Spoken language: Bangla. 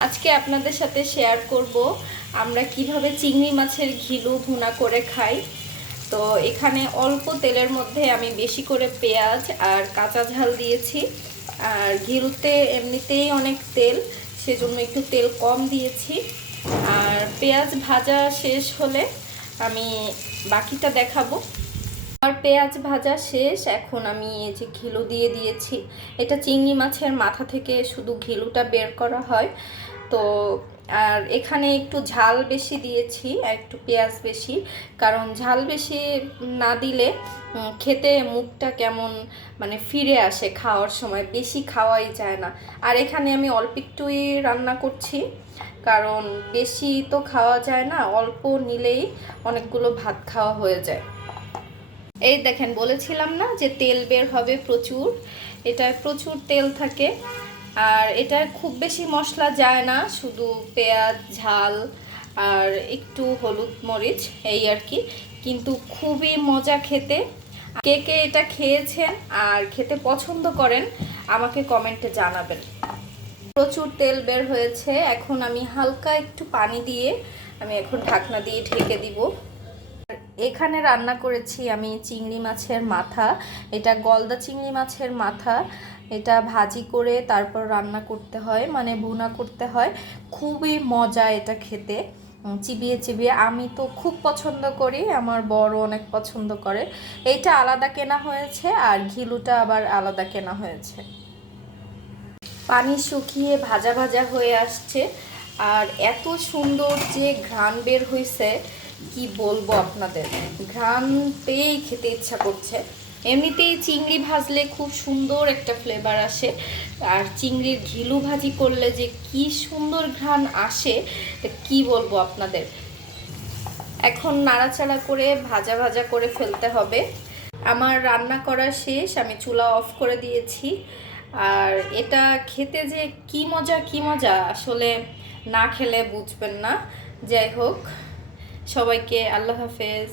আজকে আপনাদের সাথে শেয়ার করব আমরা কিভাবে চিংড়ি মাছের ঘিলু ভুনা করে খাই। তো এখানে অল্প তেলের মধ্যে আমি বেশি করে পেঁয়াজ আর কাঁচা ঝাল দিয়েছি। আর ঘিলুতে এমনিতেই অনেক তেল, সেজন্য একটু তেল কম দিয়েছি। আর পেঁয়াজ ভাজা শেষ হলে আমি বাকিটা দেখাবো। আর পেঁয়াজ ভাজা শেষ, এখন আমি এই যে ঘিলু দিয়ে দিয়েছি। এটা চিংড়ি মাছের মাথা থেকে শুধু ঘিলুটা বের করা হয়। তো আর এখানে একটু ঝাল বেশি দিয়েছি, একটু পেঁয়াজ বেশি, কারণ ঝাল বেশি না দিলে খেতে মুখটা কেমন মানে ফিরে আসে, খাওয়ার সময় বেশি খাওয়াই যায় না। আর এখানে আমি অল্প একটুই রান্না করছি, কারণ বেশি তো খাওয়া যায় না, অল্প নিলেই অনেকগুলো ভাত খাওয়া হয়ে যায়। এই দেখেন, বলেছিলাম না যে তেল বের হবে প্রচুর, এটায় প্রচুর তেল থাকে। আর এটা খুব বেশি মশলা যায় না, শুধু পেঁয়াজ ঝাল আর একটু হলুদ মরিচ, এই আর কি। কিন্তু খুবই মজা খেতে। কে কে এটা খেয়েছেন আর খেতে পছন্দ করেন আমাকে কমেন্টে জানাবেন। প্রচুর তেল বের হয়েছে, এখন আমি হালকা একটু পানি দিয়ে আমি এখন ঢাকনা দিয়ে ঢেকে দিব। এখানে রান্না করেছি আমি চিংড়ি মাছের মাথা। এটা গলদা চিংড়ি মাছের মাথা। এটা ভাজি করে তারপর রান্না করতে হয়, মানে ভুনা করতে হয়। খুবই মজা এটা খেতে, চিবিয়ে চিবিয়ে। আমি তো খুব পছন্দ করি, আমার বড় অনেক পছন্দ করে। এইটা আলাদা কেনা হয়েছে আর ঘিলুটা আবার আলাদা কেনা হয়েছে। পানি শুকিয়ে ভাজা ভাজা হয়ে আসছে, আর এত সুন্দর যে ঘ্রাণ বের হয়েছে কি বলবো আপনাদের, ঘ্রাণ পেয়েই খেতে ইচ্ছা করছে। এমনিতেই চিংড়ি ভাজলে খুব সুন্দর একটা ফ্লেভার আসে, আর চিংড়ির ঘিলু ভাজি করলে যে কি সুন্দর ঘ্রাণ আসে কি বলবো আপনাদের। এখন নাড়াচাড়া করে ভাজা ভাজা করে ফেলতে হবে। আমার রান্না করা শেষ, আমি চুলা অফ করে দিয়েছি। আর এটা খেতে যে কি মজা কি মজা, আসলে না খেলে বুঝবেন না। যাই হোক, সবাইকে আল্লাহ হাফেজ।